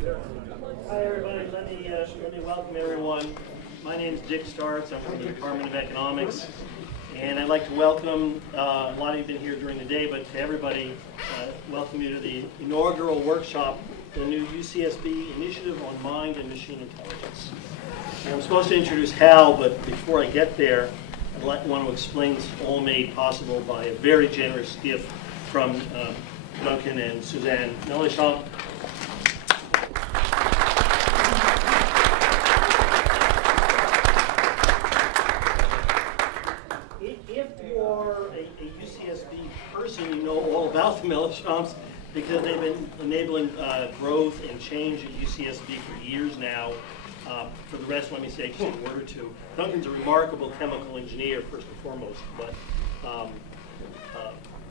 Hi everybody, let me welcome everyone. My name is Dick Starks, I'm from the Department of Economics, and I'd like to welcome, a lot of you have been here during the day, but to everybody, welcome you to the inaugural workshop, the new UC.S.B Initiative on Mind and Machine Intelligence. And I'm supposed to introduce Hal, but before I get there, I'd want to explain this all made possible by a very generous gift from Duncan and Suzanne Melanchon. If you're a UC.S.B person, you know all about the Melanchons because they've been enabling growth and change at UC.S.B for years now. For the rest, let me say just a word or two. Duncan's a remarkable chemical engineer, first and foremost, but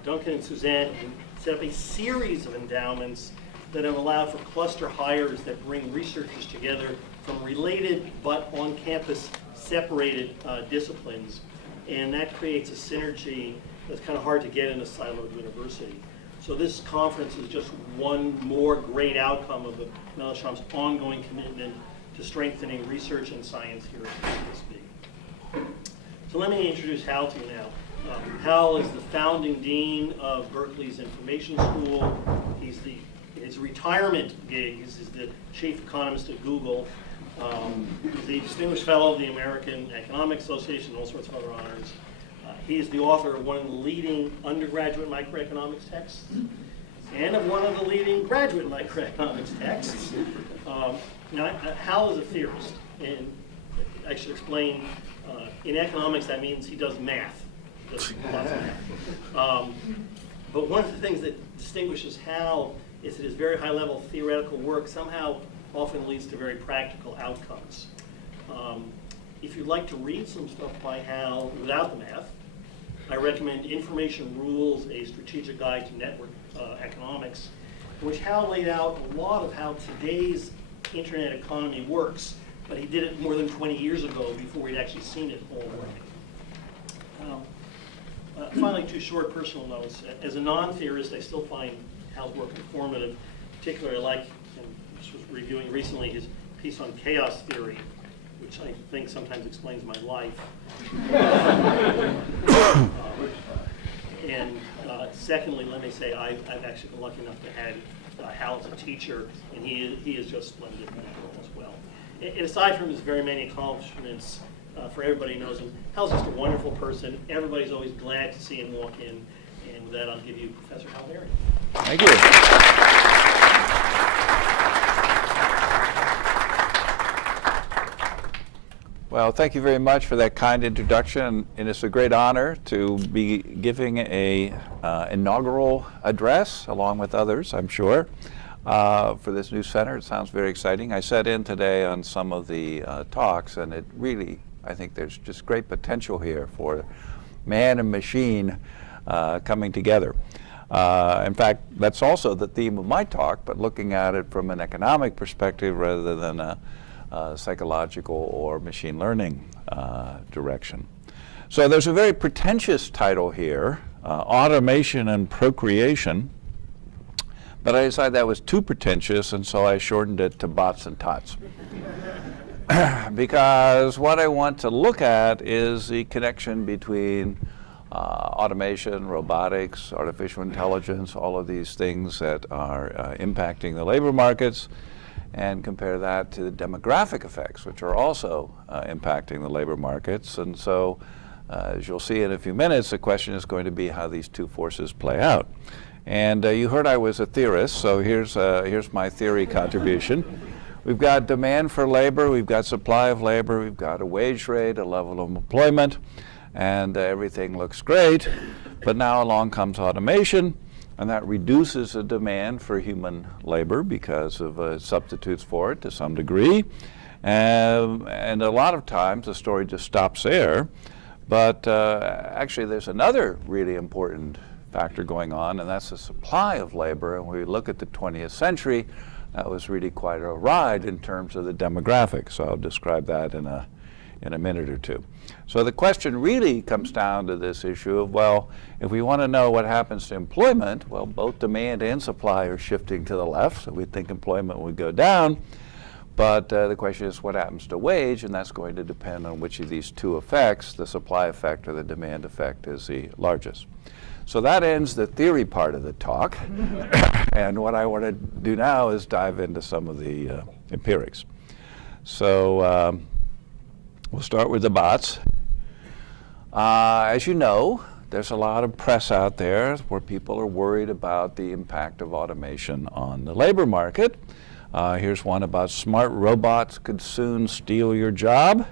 Duncan and Suzanne set up a series of endowments that have allowed for cluster hires that bring researchers together from related but on-campus separated disciplines, and that creates a synergy that's kind of hard to get in a siloed university. So this conference is just one more great outcome of the Melanchon's ongoing commitment to strengthening research and science here at UC.S.B. So let me introduce Hal to you now. Hal is the founding dean of Berkeley's Information School. His retirement gig is the chief economist at Google. He's a distinguished fellow of the American Economic Association and all sorts of other honors. He is the author of one of the leading undergraduate microeconomics texts and of one of the leading graduate microeconomics texts. Hal is a theorist, and I should explain, in economics that means he does math. He does lots of math. But one of the things that distinguishes Hal is that his very high-level theoretical work somehow often leads to very practical outcomes. If you'd like to read some stuff by Hal without the math, I recommend Information Rules, a Strategic Guide to Network Economics, in which Hal laid out a lot of how today's internet economy works, but he did it more than 20 years ago before we'd actually seen it all working. Finally, two short personal notes. As a non-theorist, I still find Hal's work informative. Particularly, I like, and just was reviewing recently, his piece on chaos theory, which I think sometimes explains my life. Secondly, let me say I've actually been lucky enough to have Hal as a teacher, and he is just splendid as well. And aside from his very many accomplishments, for everybody who knows him, Hal's just a wonderful person. Everybody's always glad to see him walk in. And with that, I'll give you Professor Hal Varian. Thank you. Well, thank you very much for that kind introduction, and it's a great honor to be giving a inaugural address, along with others, I'm sure, for this new center. It sounds very exciting. I sat in today on some of the talks, and it really, I think there's just great potential here for man and machine coming together. In fact, that's also the theme of my talk, but looking at it from an economic perspective rather than a psychological or machine learning direction. So there's a very pretentious title here, Automation and Procreation, but I decided that was too pretentious, and so I shortened it to Bots and Tots. Because what I want to look at is the connection between automation, robotics, artificial intelligence, all of these things that are impacting the labor markets, and compare that to the demographic effects, which are also impacting the labor markets. And so, as you'll see in a few minutes, the question is going to be how these two forces play out. And you heard I was a theorist, so here's my theory contribution. We've got demand for labor, we've got supply of labor, we've got a wage rate, a level of employment, and everything looks great. But now along comes automation, and that reduces the demand for human labor because of substitutes for it to some degree. And a lot of times the story just stops there. But actually there's another really important factor going on, and that's the supply of labor. And when we look at the 20th century, that was really quite a ride in terms of the demographics. So I'll describe that in a minute or two. So the question really comes down to this issue of, well, if we want to know what happens to employment, well, both demand and supply are shifting to the left, so we think employment would go down. But the question is what happens to wage, and that's going to depend on which of these two effects, the supply effect or the demand effect, is the largest. So that ends the theory part of the talk. And what I want to do now is dive into some of the empirics. So we'll start with the bots. As you know, there's a lot of press out there where people are worried about the impact of automation on the labor market. Here's one about smart robots could soon steal your job.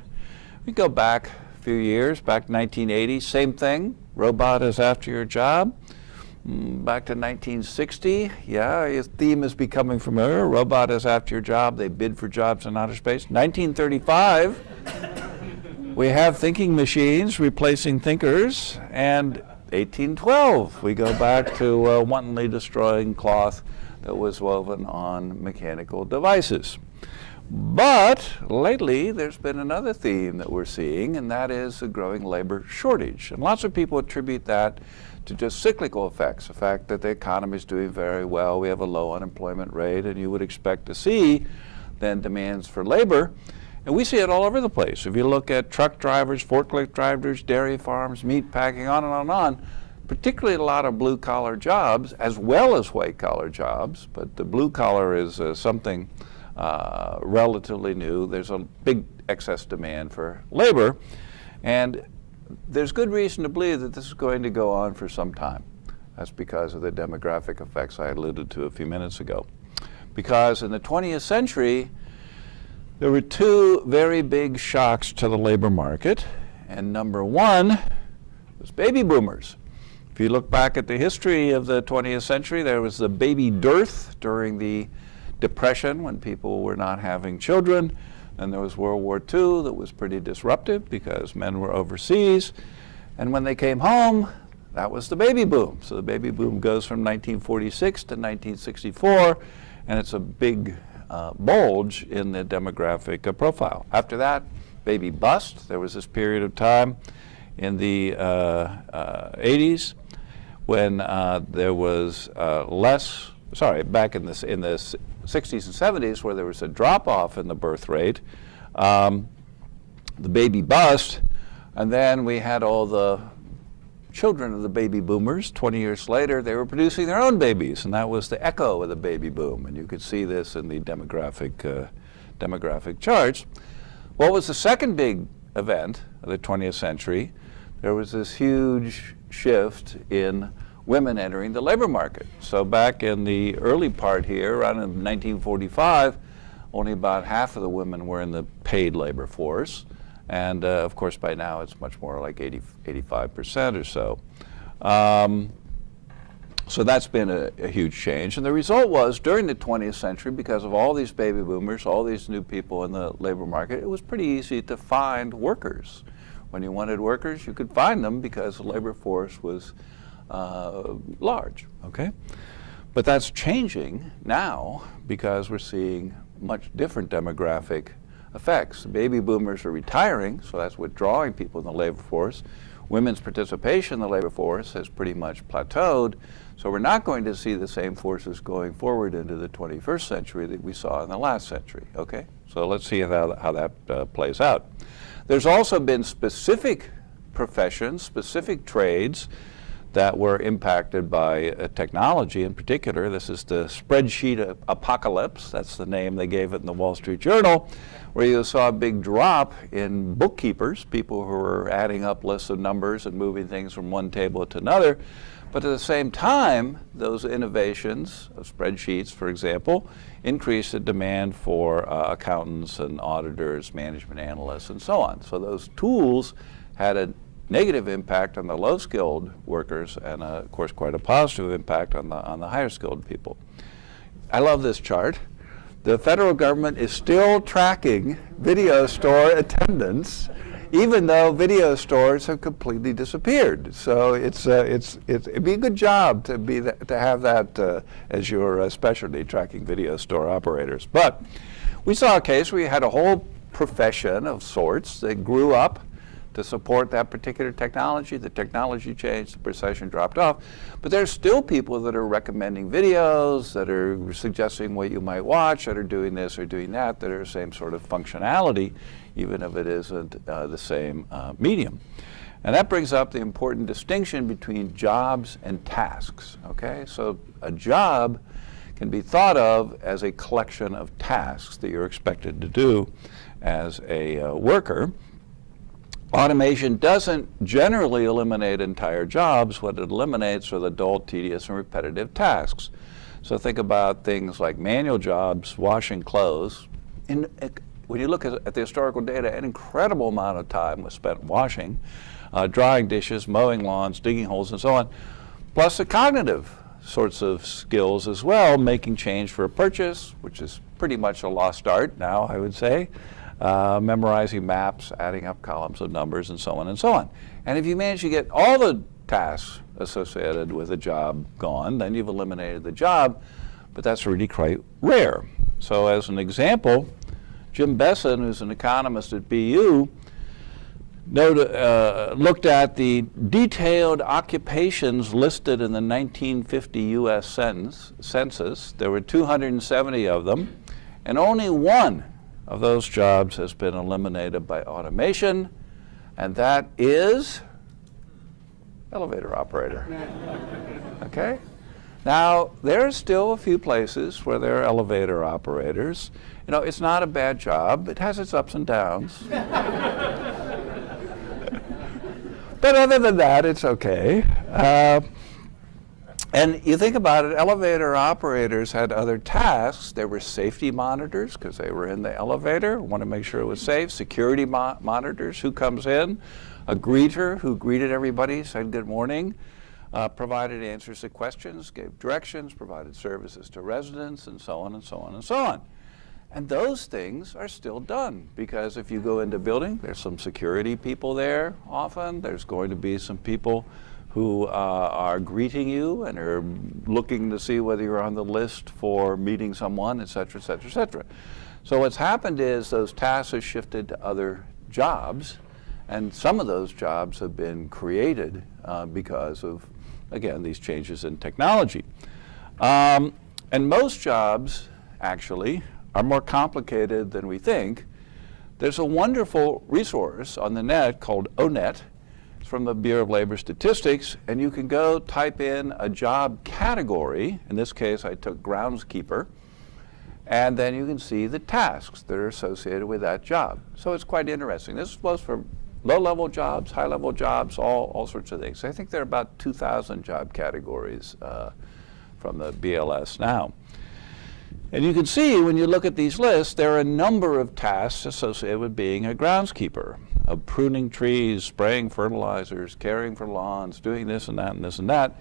We go back a few years, back to 1980, same thing. Robot is after your job. Back to 1960, yeah, your theme is becoming familiar. Robot is after your job. They bid for jobs in outer space. 1935, we have thinking machines replacing thinkers. And 1812, we go back to wantonly destroying cloth that was woven on mechanical devices. But lately, there's been another theme that we're seeing, and that is a growing labor shortage. And lots of people attribute that to just cyclical effects, the fact that the economy is doing very well, we have a low unemployment rate, and you would expect to see then demands for labor. And we see it all over the place. If you look at truck drivers, forklift drivers, dairy farms, meat packing, on and on and on, particularly a lot of blue-collar jobs, as well as white-collar jobs, but the blue-collar is something relatively new. There's a big excess demand for labor, and there's good reason to believe that this is going to go on for some time. That's because of the demographic effects I alluded to a few minutes ago. Because in the 20th century, there were two very big shocks to the labor market, and number one was baby boomers. If you look back at the history of the 20th century, there was the baby dearth during the Depression when people were not having children. And there was World War II that was pretty disruptive because men were overseas. And when they came home, that was the baby boom. So the baby boom goes from 1946 to 1964, and it's a big bulge in the demographic profile. After that, baby bust. There was this period of time in the 80s when there was back in the 60s and 70s where there was a drop-off in the birth rate, the baby bust, and then we had all the children of the baby boomers. 20 years later, they were producing their own babies, and that was the echo of the baby boom, and you could see this in the demographic charts. What was the second big event of the 20th century? There was this huge shift in women entering the labor market. So back in the early part here, around in 1945, only about half of the women were in the paid labor force. And of course, by now, it's much more like 85% or so. So that's been a huge change. And the result was, during the 20th century, because of all these baby boomers, all these new people in the labor market, it was pretty easy to find workers. When you wanted workers, you could find them because the labor force was large, okay? But that's changing now because we're seeing much different demographic effects. Baby boomers are retiring, so that's withdrawing people in the labor force. Women's participation in the labor force has pretty much plateaued, so we're not going to see the same forces going forward into the 21st century that we saw in the last century, okay? So let's see how that plays out. There's also been specific professions, specific trades that were impacted by technology in particular. This is the spreadsheet apocalypse. That's the name they gave it in the Wall Street Journal, where you saw a big drop in bookkeepers, people who were adding up lists of numbers and moving things from one table to another. But at the same time, those innovations of spreadsheets, for example, increased the demand for accountants and auditors, management analysts, and so on. So those tools had a negative impact on the low-skilled workers and, of course, quite a positive impact on the higher-skilled people. I love this chart. The federal government is still tracking video store attendance, even though video stores have completely disappeared. So it'd be a good job to have that as your specialty, tracking video store operators. But we saw a case where you had a whole profession of sorts that grew up to support that particular technology. The technology changed, the profession dropped off, but there's still people that are recommending videos, that are suggesting what you might watch, that are doing this or doing that, that are the same sort of functionality, even if it isn't the same medium. And that brings up the important distinction between jobs and tasks, okay? So a job can be thought of as a collection of tasks that you're expected to do as a worker. Automation doesn't generally eliminate entire jobs. What it eliminates are the dull, tedious, and repetitive tasks. So think about things like manual jobs, washing clothes. When you look at the historical data, an incredible amount of time was spent washing, drying dishes, mowing lawns, digging holes, and so on, plus the cognitive sorts of skills as well, making change for a purchase, which is pretty much a lost art now, I would say, memorizing maps, adding up columns of numbers, and so on and so on. And if you manage to get all the tasks associated with a job gone, then you've eliminated the job, but that's really quite rare. So as an example, Jim Besson, who's an economist at BU, looked at the detailed occupations listed in the 1950 U.S. census. There were 270 of them, and only one of those jobs has been eliminated by automation, and that is elevator operator. Okay? Now, there are still a few places where there are elevator operators. You know, it's not a bad job. It has its ups and downs. But other than that, it's okay. And you think about it, elevator operators had other tasks. There were safety monitors because they were in the elevator, want to make sure it was safe. Security monitors, who comes in. A greeter who greeted everybody, said good morning, provided answers to questions, gave directions, provided services to residents, and so on and so on and so on. And those things are still done because if you go into a building, there's some security people there often. There's going to be some people who are greeting you and are looking to see whether you're on the list for meeting someone, et cetera, et cetera, et cetera. So what's happened is those tasks have shifted to other jobs, and some of those jobs have been created because of, again, these changes in technology. And most jobs, actually, are more complicated than we think. There's a wonderful resource on the net called ONET. It's from the Bureau of Labor Statistics, and you can go type in a job category. In this case, I took groundskeeper, and then you can see the tasks that are associated with that job. So it's quite interesting. This was for low-level jobs, high-level jobs, all sorts of things. I think there are about 2,000 job categories from the BLS now. And you can see when you look at these lists, there are a number of tasks associated with being a groundskeeper, of pruning trees, spraying fertilizers, caring for lawns, doing this and that and this and that.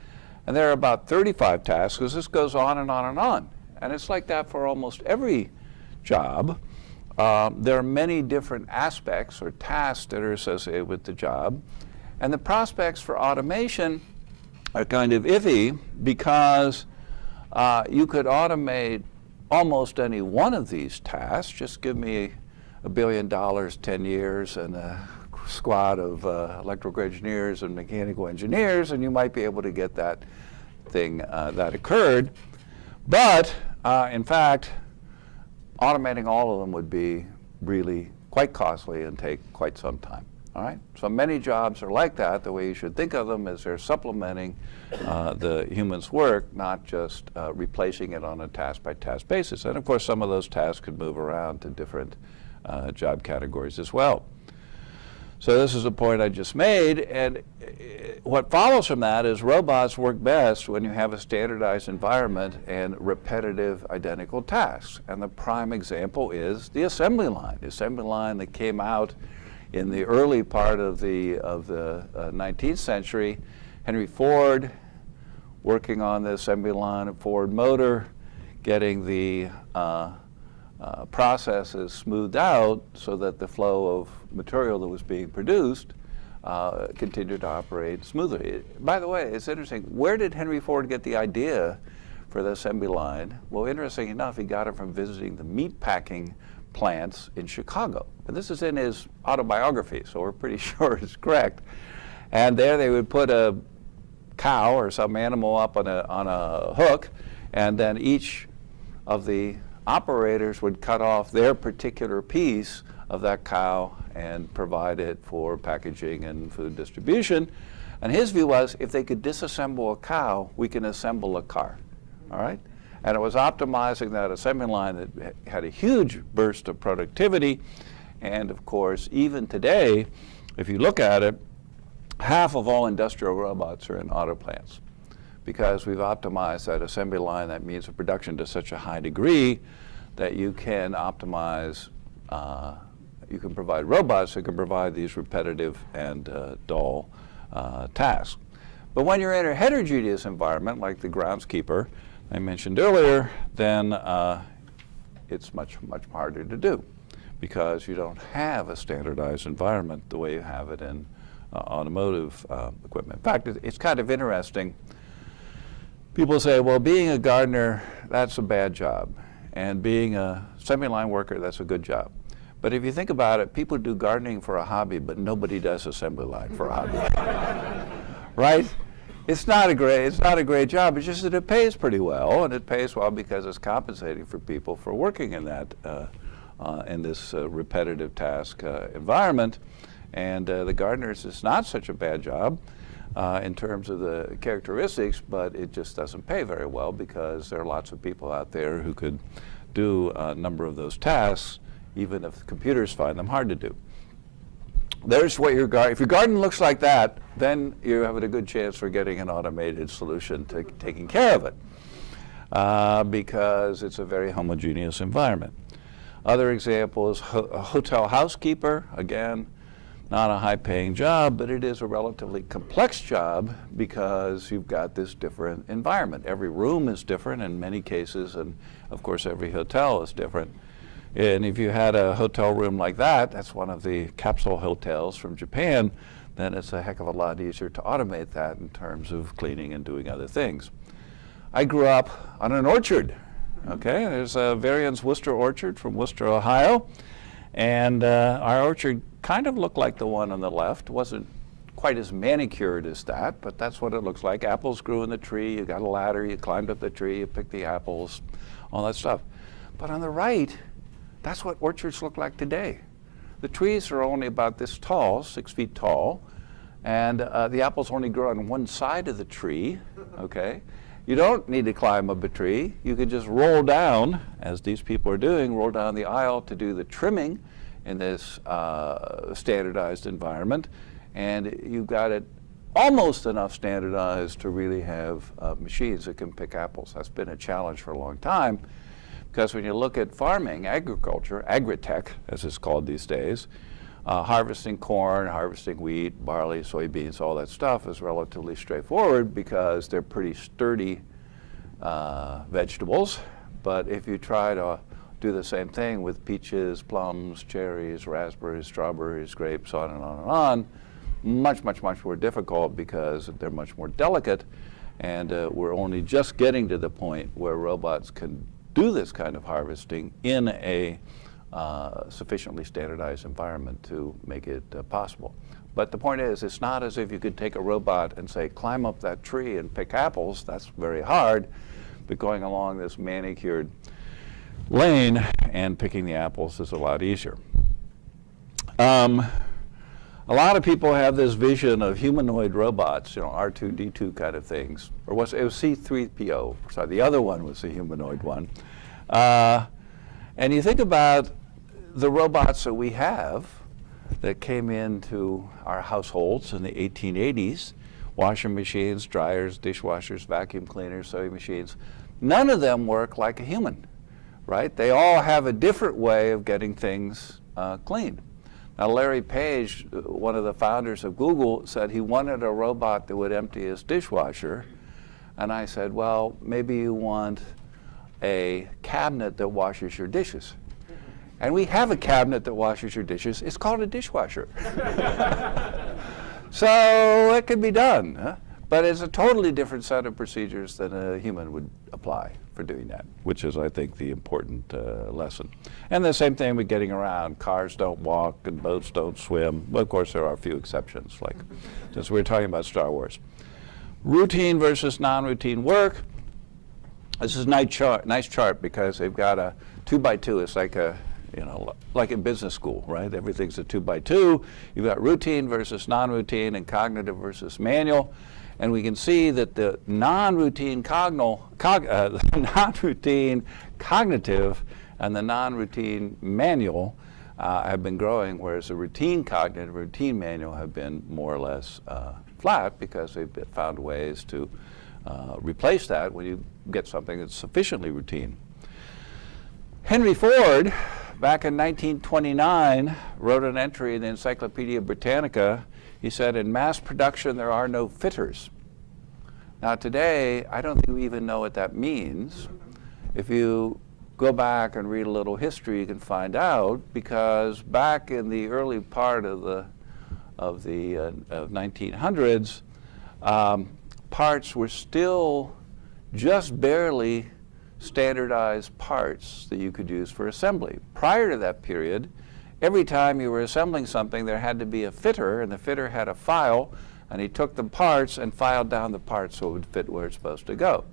And there are about 35 tasks, because this goes on and on and on. And it's like that for almost every job. There are many different aspects or tasks that are associated with the job. And the prospects for automation are kind of iffy because you could automate almost any one of these tasks. Just give me $1 billion, 10 years, and a squad of electrical engineers and mechanical engineers, and you might be able to get that thing that occurred. But in fact, automating all of them would be really quite costly and take quite some time. All right? So many jobs are like that. The way you should think of them is they're supplementing the human's work, not just replacing it on a task-by-task basis. And of course, some of those tasks could move around to different job categories as well. So this is a point I just made, and what follows from that is robots work best when you have a standardized environment and repetitive identical tasks. And the prime example is the assembly line that came out in the early part of the 19th century. Henry Ford working on the assembly line of Ford Motor, getting the processes smoothed out so that the flow of material that was being produced continued to operate smoothly. By the way, it's interesting, where did Henry Ford get the idea for the assembly line? Well, interesting enough, he got it from visiting the meat packing plants in Chicago. And this is in his autobiography, so we're pretty sure it's correct. And there they would put a cow or some animal up on a hook, and then each of the operators would cut off their particular piece of that cow and provide it for packaging and food distribution. And his view was, if they could disassemble a cow, we can assemble a car, all right? And it was optimizing that assembly line that had a huge burst of productivity. And of course, even today, if you look at it, half of all industrial robots are in auto plants, because we've optimized that assembly line, that means of production, to such a high degree that you can optimize, you can provide robots that can provide these repetitive and dull tasks. But when you're in a heterogeneous environment, like the groundskeeper I mentioned earlier, then it's much, much harder to do, because you don't have a standardized environment the way you have it in automotive equipment. In fact, it's kind of interesting. People say, well, being a gardener, that's a bad job. And being a assembly line worker, that's a good job. But if you think about it, people do gardening for a hobby, but nobody does assembly line for a hobby. Right? It's not a great job. It's just that it pays pretty well, and it pays well because it's compensating for people for working in that in this repetitive task environment. And the gardeners is not such a bad job in terms of the characteristics, but it just doesn't pay very well, because there are lots of people out there who could do a number of those tasks, even if computers find them hard to do. There's what if your garden looks like that, then you have a good chance for getting an automated solution to taking care of it, because it's a very homogeneous environment. Other examples, a hotel housekeeper, again, not a high-paying job, but it is a relatively complex job, because you've got this different environment. Every room is different in many cases, and of course every hotel is different. And if you had a hotel room like that, that's one of the capsule hotels from Japan, then it's a heck of a lot easier to automate that in terms of cleaning and doing other things. I grew up on an orchard. Okay, there's Varian's Worcester orchard from Worcester, Ohio. And our orchard kind of looked like the one on the left. Wasn't quite as manicured as that, but that's what it looks like. Apples grew in the tree. You got a ladder. You climbed up the tree. You picked the apples, all that stuff. But on the right, that's what orchards look like today. The trees are only about this tall, 6 feet tall, and the apples only grow on one side of the tree, okay? You don't need to climb up a tree. You can just roll down, as these people are doing, roll down the aisle to do the trimming in this standardized environment, and you've got it almost enough standardized to really have machines that can pick apples. That's been a challenge for a long time, because when you look at farming, agriculture, agritech, as it's called these days, harvesting corn, harvesting wheat, barley, soybeans, all that stuff is relatively straightforward, because they're pretty sturdy vegetables. But if you try to do the same thing with peaches, plums, cherries, raspberries, strawberries, grapes, on and on and on, much, much, much more difficult, because they're much more delicate, and we're only just getting to the point where robots can do this kind of harvesting in a sufficiently standardized environment to make it possible. But the point is, it's not as if you could take a robot and say, climb up that tree and pick apples. That's very hard. But going along this manicured lane and picking the apples is a lot easier. A lot of people have this vision of humanoid robots, you know, R2-D2 kind of things. Or it was C-3PO. Sorry, the other one was the humanoid one. And you think about the robots that we have that came into our households in the 1880s, washing machines, dryers, dishwashers, vacuum cleaners, sewing machines. None of them work like a human, right? They all have a different way of getting things clean. Now, Larry Page, one of the founders of Google, said he wanted a robot that would empty his dishwasher. And I said, well, maybe you want a cabinet that washes your dishes. And we have a cabinet that washes your dishes. It's called a dishwasher. So it can be done, huh? But it's a totally different set of procedures than a human would apply for doing that, which is, I think, the important lesson. And the same thing with getting around. Cars don't walk and boats don't swim. Well, of course, there are a few exceptions, like since we're talking about Star Wars. Routine versus non-routine work. This is a nice chart because they've got a 2x2. It's like a, like in business school, right? Everything's a 2x2. You've got routine versus non-routine and cognitive versus manual. And we can see that the non-routine non-routine cognitive and the non-routine manual have been growing, whereas the routine cognitive, routine manual have been more or less flat because they've found ways to replace that when you get something that's sufficiently routine. Henry Ford, back in 1929, wrote an entry in the Encyclopedia Britannica. He said, in mass production, there are no fitters. Now today, I don't think we even know what that means. If you go back and read a little history, you can find out, because back in the early part of the 1900s, parts were still just barely standardized parts that you could use for assembly. Prior to that period, every time you were assembling something, there had to be a fitter, and the fitter had a file, and he took the parts and filed down the parts so it would fit where it's supposed to go.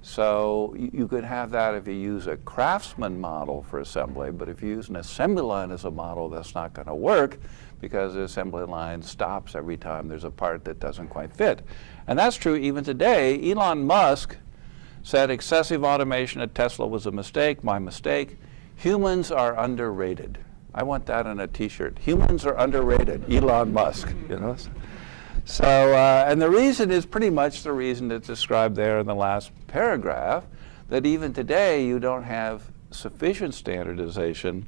So you could have that if you use a craftsman model for assembly, but if you use an assembly line as a model, that's not going to work because the assembly line stops every time there's a part that doesn't quite fit. And that's true even today. Elon Musk said excessive automation at Tesla was a mistake. My mistake. Humans are underrated. I want that on a t-shirt. Humans are underrated. Elon Musk, So, and the reason is pretty much the reason that's described there in the last paragraph, that even today you don't have sufficient standardization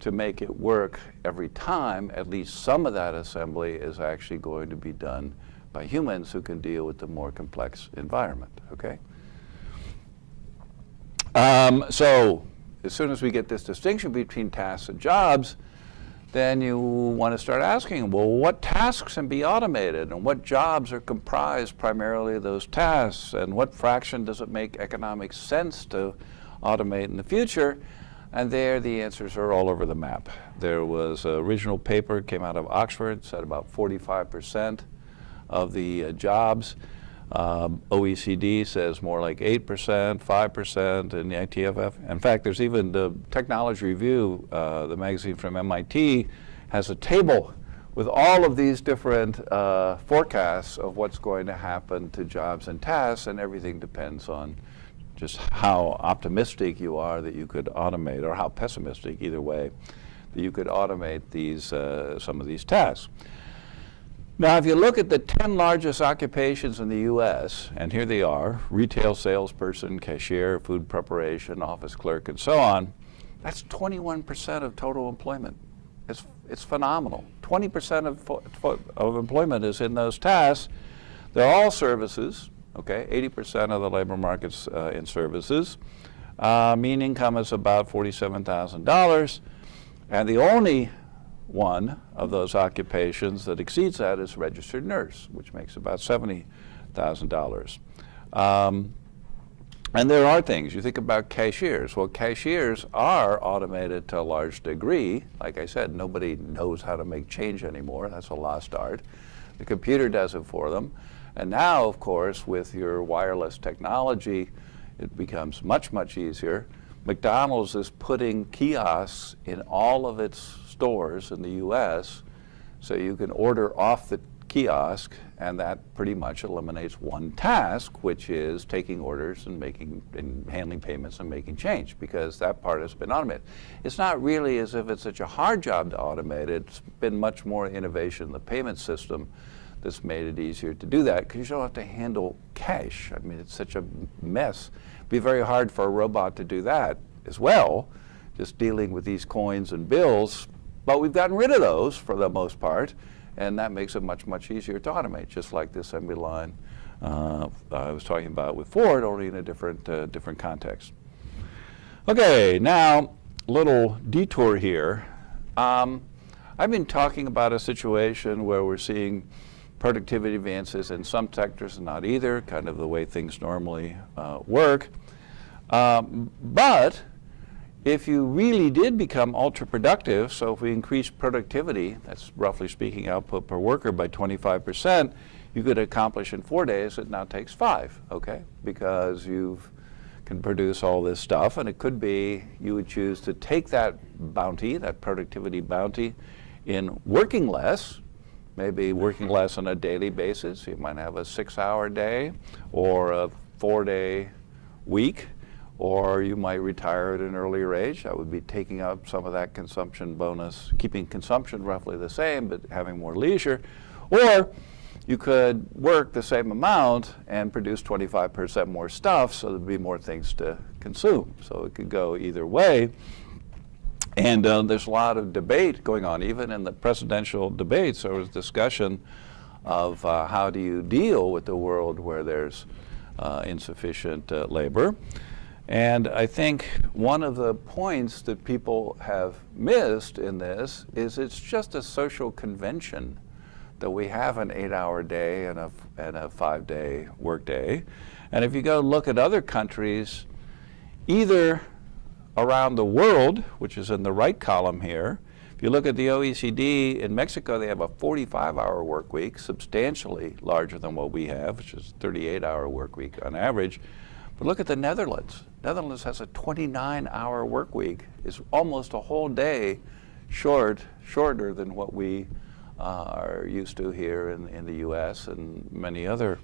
to make it work every time. At least some of that assembly is actually going to be done by humans who can deal with the more complex environment, okay? So as soon as we get this distinction between tasks and jobs, then you want to start asking, well, what tasks can be automated and what jobs are comprised primarily of those tasks, and what fraction does it make economic sense to automate in the future? And there the answers are all over the map. There was an original paper came out of Oxford, said about 45% of the jobs. OECD says more like 8%, 5%, and the ITFF. In fact, there's even the Technology Review, the magazine from MIT, has a table with all of these different forecasts of what's going to happen to jobs and tasks, and everything depends on just how optimistic you are that you could automate, or how pessimistic, either way, that you could automate these some of these tasks. Now, if you look at the 10 largest occupations in the U.S., and here they are: retail salesperson, cashier, food preparation, office clerk, and so on, that's 21% of total employment. It's phenomenal. 20% of employment is in those tasks. They're all services, okay? 80% of the labor market's in services. Mean income is about $47,000, and the only one of those occupations that exceeds that is registered nurse, which makes about $70,000. And there are things. You think about cashiers. Well, cashiers are automated to a large degree. Like I said, nobody knows how to make change anymore. That's a lost art. The computer does it for them. And now, of course, with your wireless technology, it becomes much, much easier. McDonald's is putting kiosks in all of its stores in the U.S. so you can order off the kiosk, and that pretty much eliminates one task, which is taking orders and handling payments and making change, because that part has been automated. It's not really as if it's such a hard job to automate. It's been much more innovation in the payment system that's made it easier to do that, because you don't have to handle cash. I mean, it's such a mess. It'd be very hard for a robot to do that as well, just dealing with these coins and bills. But we've gotten rid of those for the most part, and that makes it much, much easier to automate, just like the assembly line I was talking about with Ford, only in a different context. Okay, now a little detour here. I've been talking about a situation where we're seeing productivity advances in some sectors and not either, kind of the way things normally work. But if you really did become ultra productive, so if we increase productivity, that's roughly speaking output per worker by 25%, you could accomplish in 4 days, it now takes 5, okay? Because you can produce all this stuff, and it could be you would choose to take that bounty, that productivity bounty, in working less, maybe working less on a daily basis. You might have a 6-hour day or a 4-day week, or you might retire at an earlier age. That would be taking up some of that consumption bonus, keeping consumption roughly the same, but having more leisure. Or you could work the same amount and produce 25% more stuff, so there'd be more things to consume. So it could go either way. And there's a lot of debate going on. Even in the presidential debates, there was discussion of how do you deal with the world where there's insufficient labor. And I think one of the points that people have missed in this is it's just a social convention that we have an 8-hour day and a 5-day workday. And if you go look at other countries, either around the world, which is in the right column here, if you look at the OECD, in Mexico they have a 45-hour work week, substantially larger than what we have, which is a 38-hour work week on average. But look at the Netherlands. Netherlands has a 29-hour work week. It's almost a whole day shorter than what we are used to here in the US and many other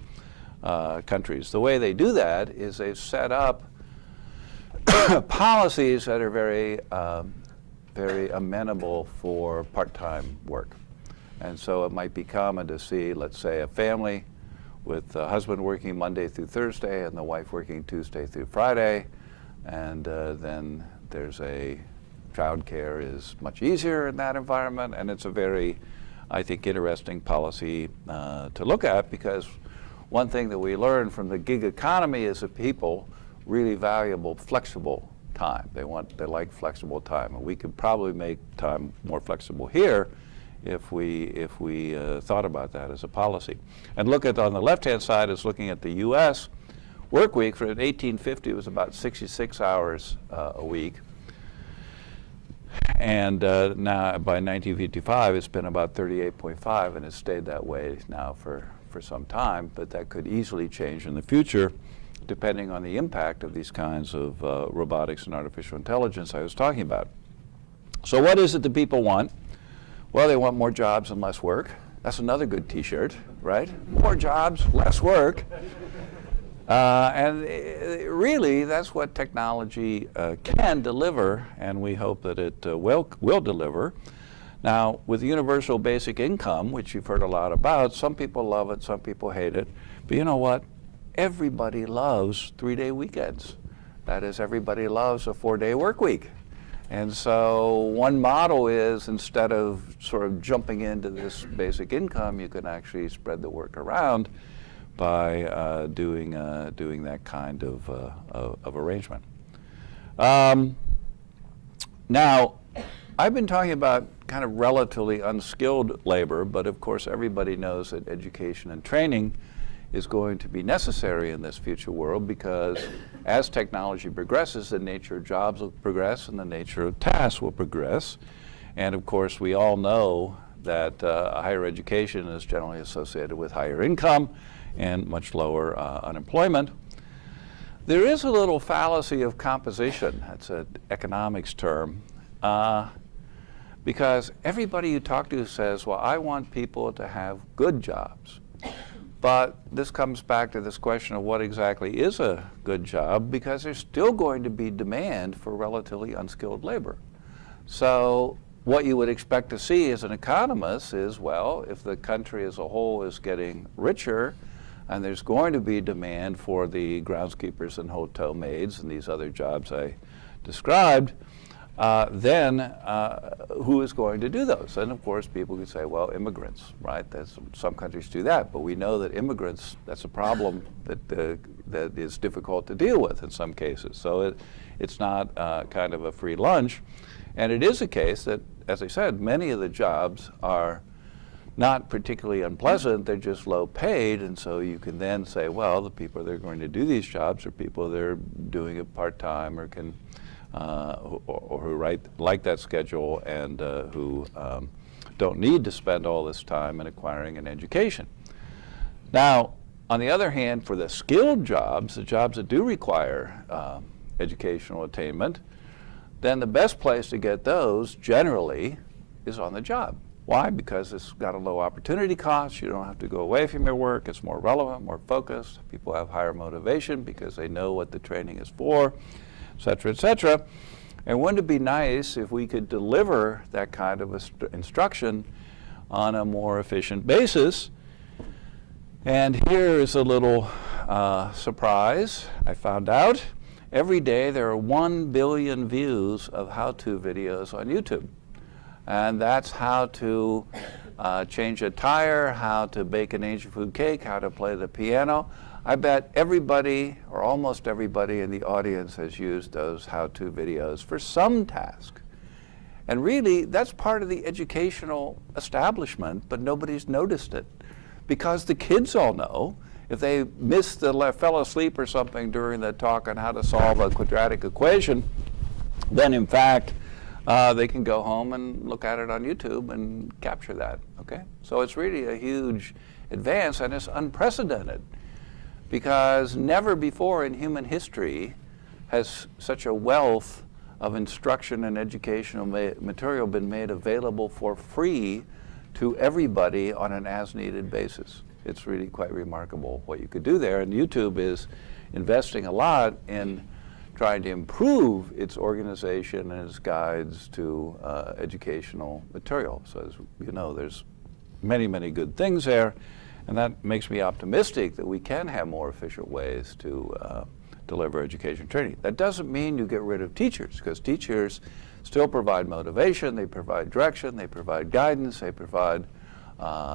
countries. The way they do that is they've set up policies that are very amenable for part-time work. And so it might be common to see, let's say, a family with the husband working Monday through Thursday and the wife working Tuesday through Friday, and then there's child care is much easier in that environment, and it's a very, I think, interesting policy to look at, because one thing that we learned from the gig economy is that people really valuable flexible time. They like flexible time, and we could probably make time more flexible here if we thought about that as a policy. And look at, on the left-hand side is looking at the U.S. work week. For 1850, it was about 66 hours a week. And now by 1955, it's been about 38.5, and it's stayed that way now for some time, but that could easily change in the future depending on the impact of these kinds of robotics and artificial intelligence I was talking about. So what is it that people want? Well, they want more jobs and less work. That's another good T-shirt, right? More jobs, less work. And really, that's what technology can deliver, and we hope that it will deliver. Now, with universal basic income, which you've heard a lot about, some people love it, some people hate it. But you know what? Everybody loves 3-day weekends. That is, everybody loves a 4-day work week. And so one model is, instead of sort of jumping into this basic income, you can actually spread the work around by doing that kind of arrangement. Now, I've been talking about kind of relatively unskilled labor, but of course everybody knows that education and training is going to be necessary in this future world, because as technology progresses, the nature of jobs will progress and the nature of tasks will progress. And of course, we all know that higher education is generally associated with higher income and much lower unemployment. There is a little fallacy of composition. That's an economics term. Because everybody you talk to says, well, I want people to have good jobs. But this comes back to this question of what exactly is a good job, because there's still going to be demand for relatively unskilled labor. So what you would expect to see as an economist is, well, if the country as a whole is getting richer, and there's going to be demand for the groundskeepers and hotel maids and these other jobs I described, then who is going to do those? And of course, people could say, well, immigrants, right? Some countries do that, but we know that immigrants, that's a problem that is difficult to deal with in some cases. So it's not kind of a free lunch. And it is a case that, as I said, many of the jobs are not particularly unpleasant, they're just low paid, and so you can then say, well, the people that are going to do these jobs are people that are doing it part-time or can, or who like that schedule and who don't need to spend all this time in acquiring an education. Now, on the other hand, for the skilled jobs, the jobs that do require educational attainment, then the best place to get those generally is on the job. Why? Because it's got a low opportunity cost. You don't have to go away from your work. It's more relevant, more focused. People have higher motivation because they know what the training is for, et cetera, et cetera. And wouldn't it be nice if we could deliver that kind of instruction on a more efficient basis? And here is a little surprise I found out. Every day there are 1 billion views of how-to videos on YouTube. And that's how to change a tire, how to bake an angel food cake, how to play the piano. I bet everybody, or almost everybody in the audience has used those how-to videos for some task. And really, that's part of the educational establishment, but nobody's noticed it. Because the kids all know, if they fell asleep or something during the talk on how to solve a quadratic equation, then in fact, they can go home and look at it on YouTube and capture that, okay? So it's really a huge advance, and it's unprecedented, because never before in human history has such a wealth of instruction and educational material been made available for free to everybody on an as-needed basis. It's really quite remarkable what you could do there, and YouTube is investing a lot in trying to improve its organization and its guides to educational material. So as you know, there's many, many good things there, and that makes me optimistic that we can have more efficient ways to deliver education training. That doesn't mean you get rid of teachers, because teachers still provide motivation, they provide direction, they provide guidance, they provide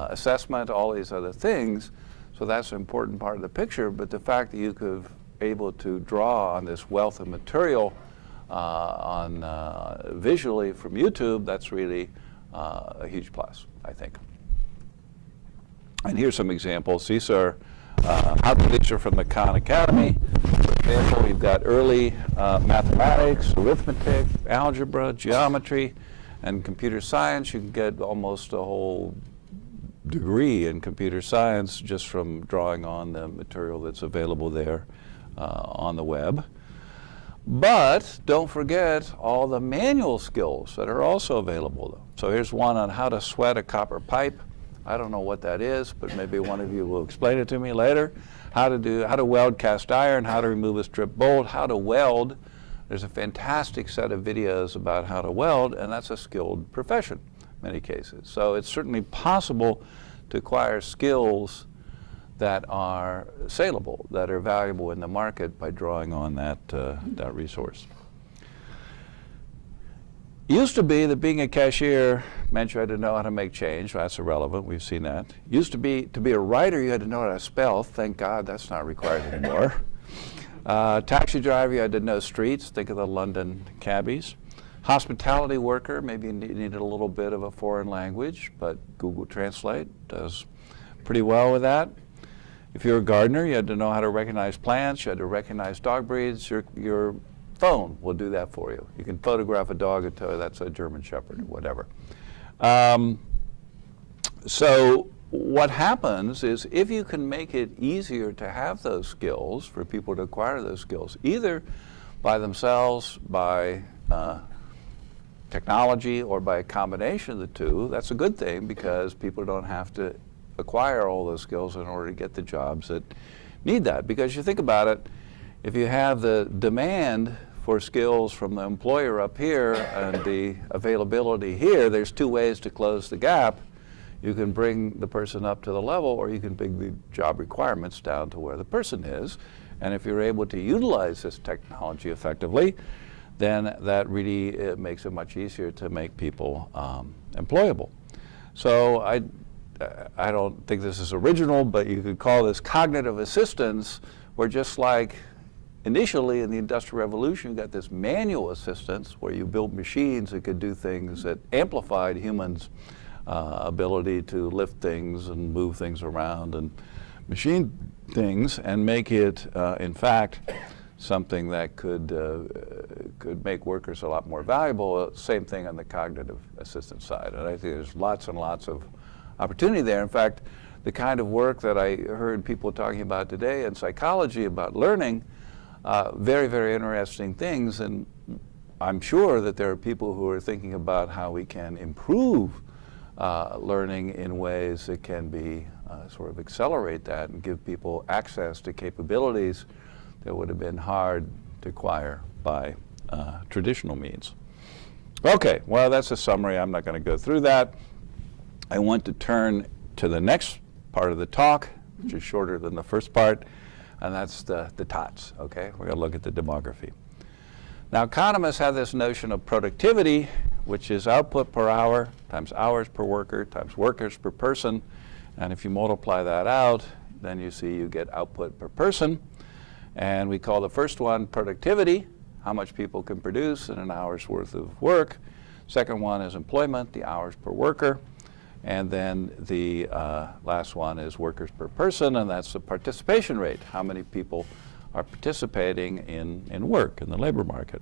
assessment, all these other things. So that's an important part of the picture, but the fact that you could able to draw on this wealth of material visually from YouTube, that's really a huge plus, I think. And here's some examples. These are these are from the Khan Academy. For example, you've got early mathematics, arithmetic, algebra, geometry, and computer science. You can get almost a whole degree in computer science just from drawing on the material that's available there on the web. But don't forget all the manual skills that are also available. So here's one on how to sweat a copper pipe. I don't know what that is, but maybe one of you will explain it to me later. How to weld cast iron, how to remove a strip bolt, how to weld. There's a fantastic set of videos about how to weld, and that's a skilled profession in many cases. So it's certainly possible to acquire skills that are saleable, that are valuable in the market by drawing on that resource. It used to be that being a cashier meant you had to know how to make change. That's irrelevant. We've seen that. Used to be a writer, you had to know how to spell. Thank God that's not required anymore. Taxi driver, you had to know streets. Think of the London cabbies. Hospitality worker, maybe you needed a little bit of a foreign language, but Google Translate does pretty well with that. If you're a gardener, you had to know how to recognize plants. You had to recognize dog breeds. Your phone will do that for you. You can photograph a dog and tell you that's a German Shepherd or whatever. So what happens is if you can make it easier to have those skills, for people to acquire those skills, either by themselves, by technology, or by a combination of the two, that's a good thing, because people don't have to acquire all those skills in order to get the jobs that need that. Because you think about it, if you have the demand for skills from the employer up here and the availability here, there's two ways to close the gap. You can bring the person up to the level, or you can bring the job requirements down to where the person is. And if you're able to utilize this technology effectively, then that really makes it much easier to make people employable. So I don't think this is original, but you could call this cognitive assistance, where just like initially in the Industrial Revolution, you got this manual assistance where you built machines that could do things that amplified humans' ability to lift things and move things around and machine things, and make it, in fact, something that could make workers a lot more valuable. Same thing on the cognitive assistance side. And I think there's lots and lots of opportunity there. In fact, the kind of work that I heard people talking about today in psychology about learning, very, very interesting things. And I'm sure that there are people who are thinking about how we can improve learning in ways that can be sort of accelerate that and give people access to capabilities that would have been hard to acquire by traditional means. Okay, well, that's a summary. I'm not going to go through that. I want to turn to the next part of the talk, which is shorter than the first part, and that's the Tots, okay? We're going to look at the demography. Now, economists have this notion of productivity, which is output per hour times hours per worker times workers per person, and if you multiply that out, then you see you get output per person. And we call the first one productivity, how much people can produce in an hour's worth of work. Second one is employment, the hours per worker. And then the last one is workers per person, and that's the participation rate, how many people are participating in work, in the labor market.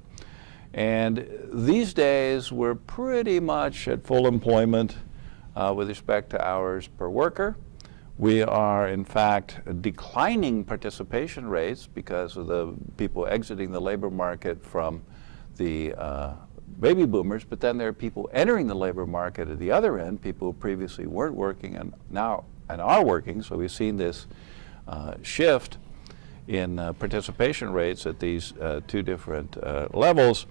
And these days, we're pretty much at full employment with respect to hours per worker. We are, in fact, declining participation rates because of the people exiting the labor market from the baby boomers, but then there are people entering the labor market at the other end, people who previously weren't working and now are working. So we've seen this shift in participation rates at these two different levels.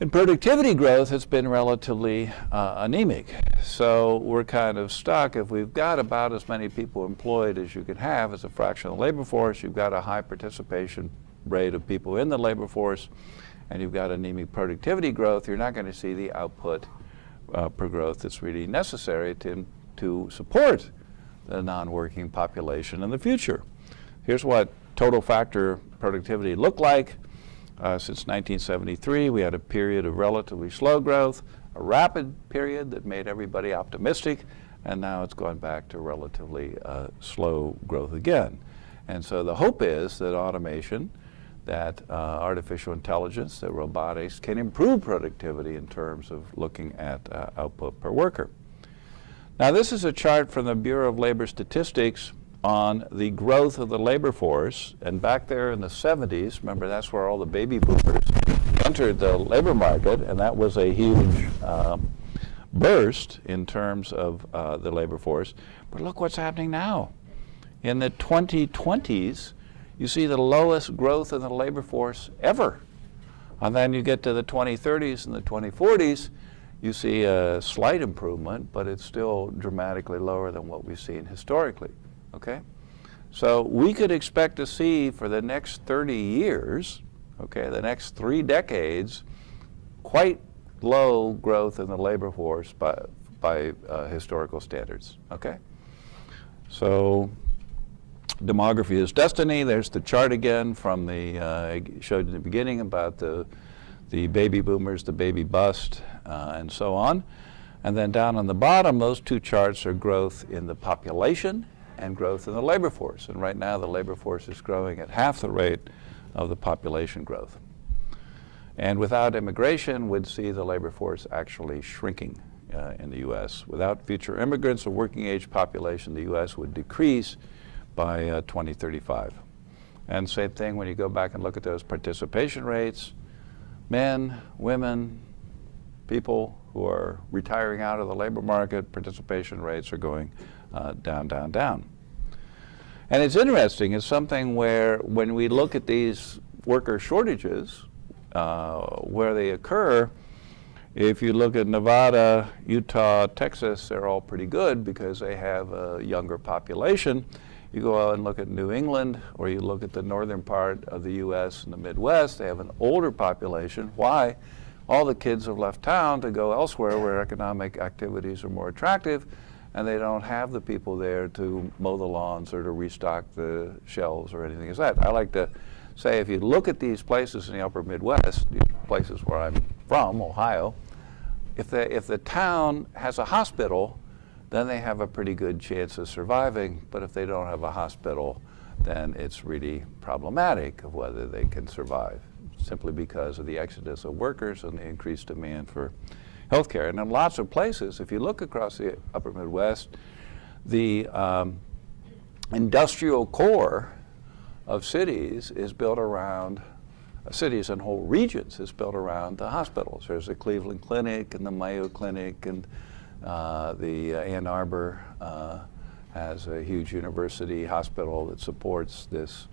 And productivity growth has been relatively anemic. So we're kind of stuck. If we've got about as many people employed as you can have as a fraction of the labor force, you've got a high participation rate of people in the labor force, and you've got anemic productivity growth, you're not going to see the output per growth that's really necessary to support the non-working population in the future. Here's what total factor productivity looked like. Since 1973, we had a period of relatively slow growth, a rapid period that made everybody optimistic, and now it's gone back to relatively slow growth again. And so the hope is that automation, that artificial intelligence, that robotics can improve productivity in terms of looking at output per worker. Now, this is a chart from the Bureau of Labor Statistics on the growth of the labor force. And back there in the 70s, remember, that's where all the baby boomers entered the labor market, and that was a huge burst in terms of the labor force. But look what's happening now. In the 2020s, you see the lowest growth in the labor force ever. And then you get to the 2030s and the 2040s, you see a slight improvement, but it's still dramatically lower than what we've seen historically, okay? So we could expect to see for the next 30 years, okay, the next 3 decades, quite low growth in the labor force by historical standards, okay? So demography is destiny. There's the chart again from the, I showed in the beginning about the baby boomers, the baby bust, and so on. And then down on the bottom, those two charts are growth in the population and growth in the labor force. And right now, the labor force is growing at half the rate of the population growth. And without immigration, we'd see the labor force actually shrinking in the U.S. Without future immigrants, the working age population in the U.S. would decrease by 2035. And same thing when you go back and look at those participation rates. Men, women, people who are retiring out of the labor market, participation rates are going down, down, down. And it's interesting, it's something where when we look at these worker shortages, where they occur, if you look at Nevada, Utah, Texas, they're all pretty good because they have a younger population. You go out and look at New England, or you look at the northern part of the U.S. and the Midwest, they have an older population. Why? All the kids have left town to go elsewhere where economic activities are more attractive, and they don't have the people there to mow the lawns or to restock the shelves or anything like that. I like to say if you look at these places in the upper Midwest, these places where I'm from, Ohio, if the town has a hospital, then they have a pretty good chance of surviving. But if they don't have a hospital, then it's really problematic of whether they can survive, simply because of the exodus of workers and the increased demand for healthcare. And in lots of places, if you look across the upper Midwest, the industrial core of cities is built around, cities and whole regions is built around the hospitals. There's the Cleveland Clinic and the Mayo Clinic, and the Ann Arbor has a huge university hospital that supports this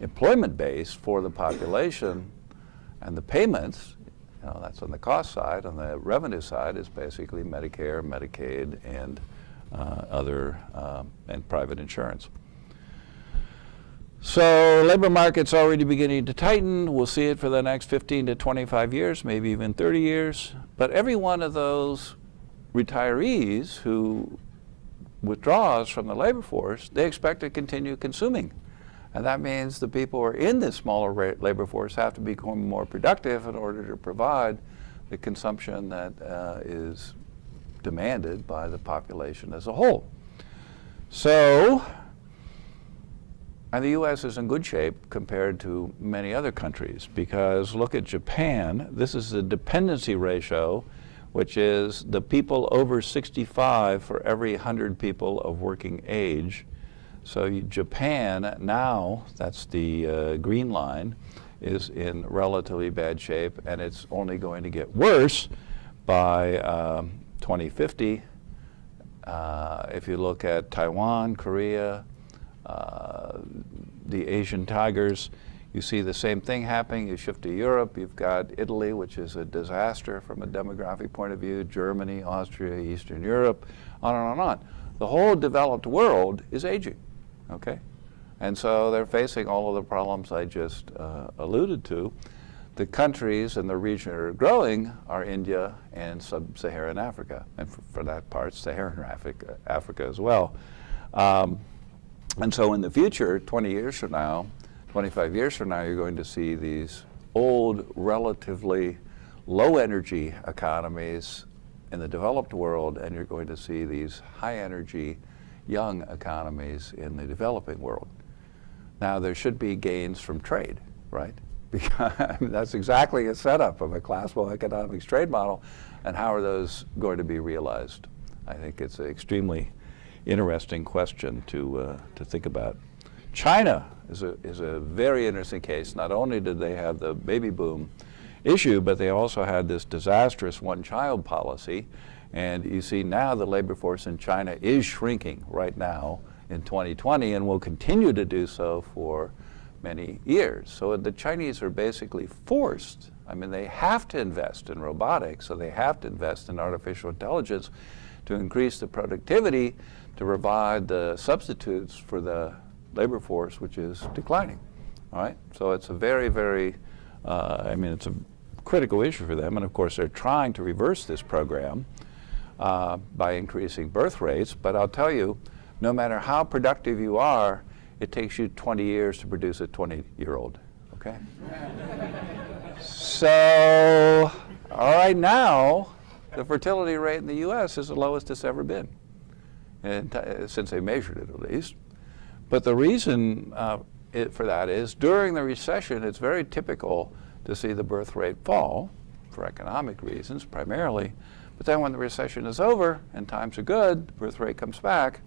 employment base for the population, and the payments, that's on the cost side. On the revenue side is basically Medicare, Medicaid, and other and private insurance. So labor market's already beginning to tighten. We'll see it for the next 15 to 25 years, maybe even 30 years. But every one of those retirees who withdraws from the labor force, they expect to continue consuming. And that means the people who are in this smaller labor force have to become more productive in order to provide the consumption that is demanded by the population as a whole. So, and the U.S. is in good shape compared to many other countries, because look at Japan. This is the dependency ratio, which is the people over 65 for every 100 people of working age. So Japan now, that's the green line, is in relatively bad shape, and it's only going to get worse by 2050. If you look at Taiwan, Korea, the Asian tigers, you see the same thing happening. You shift to Europe, you've got Italy, which is a disaster from a demographic point of view, Germany, Austria, Eastern Europe, on and on and on. The whole developed world is aging, okay? And so they're facing all of the problems I just alluded to. The countries in the region that are growing are India and sub-Saharan Africa, and for that part, Saharan Africa as well. And so in the future, 20 years from now, 25 years from now, you're going to see these old, relatively low energy economies in the developed world, and you're going to see these high energy, young economies in the developing world. Now, there should be gains from trade, right? Because that's exactly a setup of a classical economics trade model, and how are those going to be realized? I think it's an extremely interesting question to think about. China is a very interesting case. Not only did they have the baby boom issue, but they also had this disastrous one-child policy. And you see now the labor force in China is shrinking right now in 2020 and will continue to do so for many years. So the Chinese are basically forced. I mean, they have to invest in robotics, so they have to invest in artificial intelligence to increase the productivity to provide the substitutes for the labor force, which is declining. All right? So it's a very, very, it's a critical issue for them. And of course, they're trying to reverse this program by increasing birth rates. But I'll tell you, no matter how productive you are, it takes you 20 years to produce a 20-year-old, okay? So, all right, now, the fertility rate in the U.S. is the lowest it's ever been, since they measured it at least. But the reason for that is during the recession, it's very typical to see the birth rate fall for economic reasons primarily. But then when the recession is over and times are good, the birth rate comes back.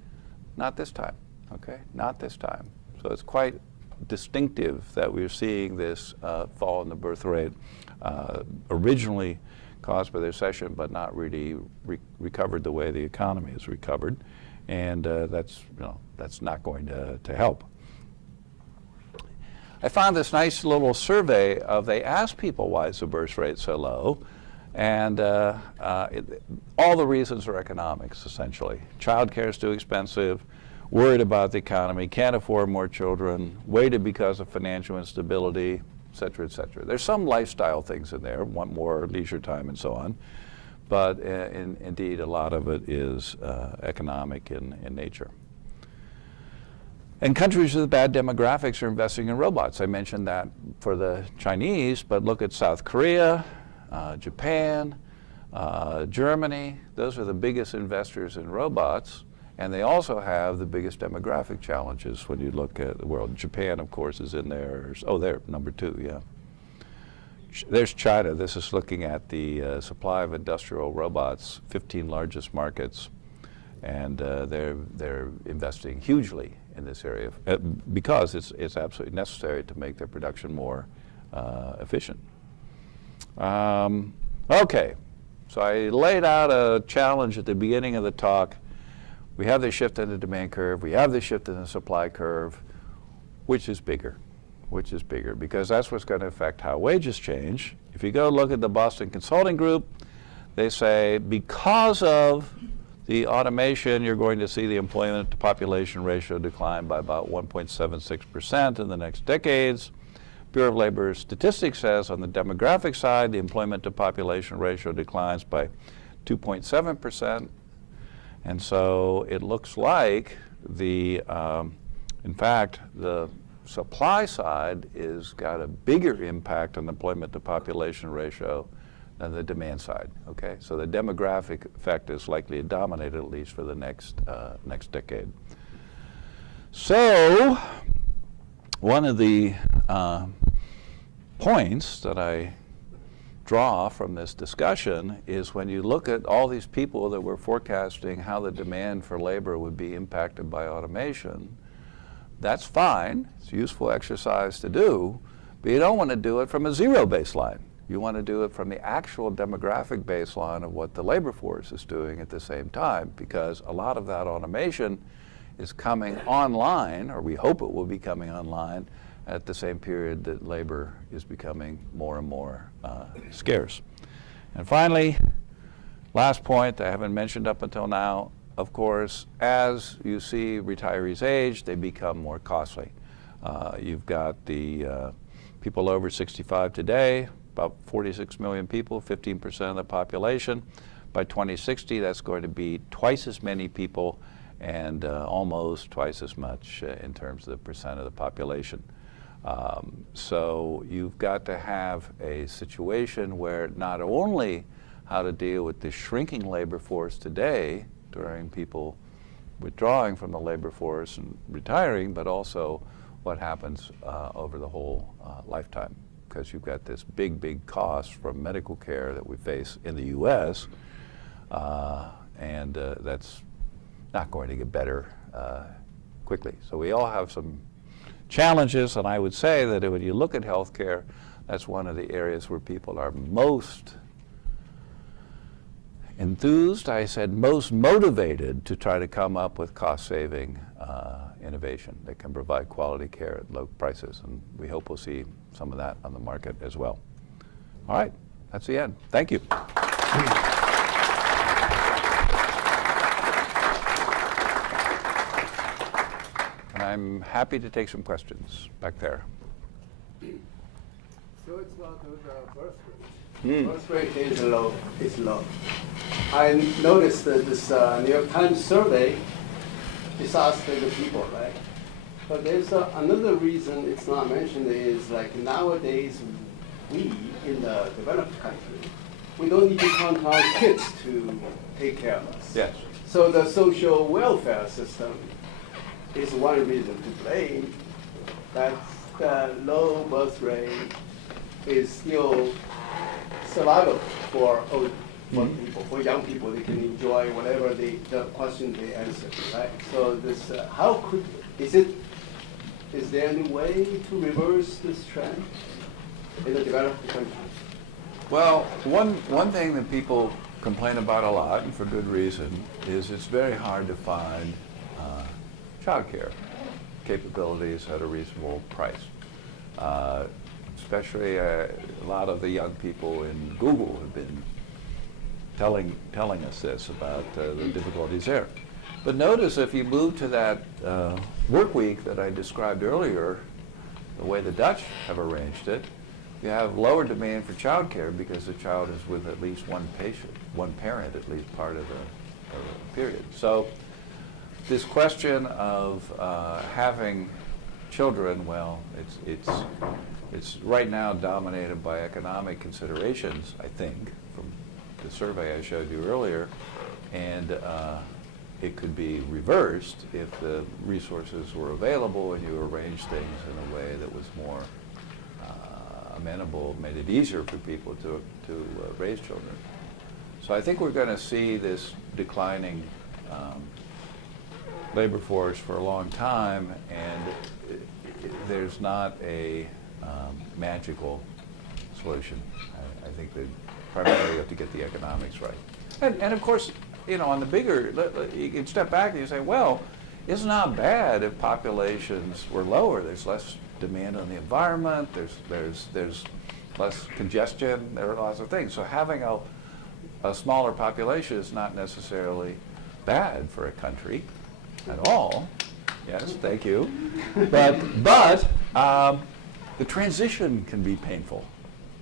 Not this time, okay? Not this time. So it's quite distinctive that we're seeing this fall in the birth rate, originally caused by the recession, but not really recovered the way the economy has recovered. And that's not going to help. I found this nice little survey they asked people why is the birth rate so low, and all the reasons are economics, essentially. Childcare is too expensive, worried about the economy, can't afford more children, waited because of financial instability, et cetera, et cetera. There's some lifestyle things in there, want more leisure time and so on. But indeed, a lot of it is economic in nature. And countries with bad demographics are investing in robots. I mentioned that for the Chinese, but look at South Korea, Japan, Germany, those are the biggest investors in robots, and they also have the biggest demographic challenges when you look at the world. Japan, of course, is in there. Oh, they're number 2, yeah. There's China. This is looking at the supply of industrial robots, 15 largest markets, and they're investing hugely in this area because it's absolutely necessary to make their production more efficient. Okay, so I laid out a challenge at the beginning of the talk. We have the shift in the demand curve. We have the shift in the supply curve. Which is bigger? Which is bigger? Because that's what's going to affect how wages change. If you go look at the Boston Consulting Group, they say because of the automation, you're going to see the employment to population ratio decline by about 1.76% in the next decades. Bureau of Labor Statistics says on the demographic side, the employment to population ratio declines by 2.7%. And so it looks like in fact, the supply side is got a bigger impact on the employment to population ratio than the demand side. Okay, so the demographic effect is likely to dominate at least for the next decade. So one of the points that I draw from this discussion is when you look at all these people that were forecasting how the demand for labor would be impacted by automation, that's fine. It's a useful exercise to do, but you don't want to do it from a zero baseline. You want to do it from the actual demographic baseline of what the labor force is doing at the same time, because a lot of that automation is coming online, or we hope it will be coming online, at the same period that labor is becoming more and more scarce. And finally, last point I haven't mentioned up until now, of course, as you see retirees age, they become more costly. You've got the people over 65 today, about 46 million people, 15% of the population. By 2060, that's going to be twice as many people and almost twice as much in terms of the percent of the population. So you've got to have a situation where not only how to deal with the shrinking labor force today during people withdrawing from the labor force and retiring, but also what happens over the whole lifetime, because you've got this big, big cost from medical care that we face in the U.S., and that's not going to get better quickly. So we all have some challenges, and I would say that when you look at healthcare, that's one of the areas where people are most enthused, I said most motivated to try to come up with cost-saving innovation that can provide quality care at low prices, and we hope we'll see some of that on the market as well. All right, that's the end. Thank you. And I'm happy to take some questions back there. So it's about the birth rate. Birth rate is low. It's low. I noticed that this New York Times survey is asked the people, right? But there's another reason it's not mentioned is like nowadays we in the developed country, we don't need to count our kids to take care of us. Yes. So the social welfare system is one reason to blame. That the low birth rate is still survival for old people, for young people. They can enjoy whatever the question they answer, right? So this, is there any way to reverse this trend in the developed countries? Well, one thing that people complain about a lot, and for good reason, is it's very hard to find child care capabilities at a reasonable price. Especially a lot of the young people in Google have been telling us this about the difficulties there. But notice if you move to that work week that I described earlier, the way the Dutch have arranged it, you have lower demand for child care because the child is with at least one parent at least part of the period. So this question of having children, well, it's right now dominated by economic considerations, I think, from the survey I showed you earlier, and it could be reversed if the resources were available and you arranged things in a way that was more amenable, made it easier for people to raise children. So I think we're going to see this declining labor force for a long time, and there's not a magical solution. I think that primarily you have to get the economics right. And of course, you know, on the bigger, you can step back and you say, well, it's not bad if populations were lower. There's less demand on the environment, there's less congestion, there are lots of things. So having a smaller population is not necessarily bad for a country at all. Yes, thank you. But the transition can be painful,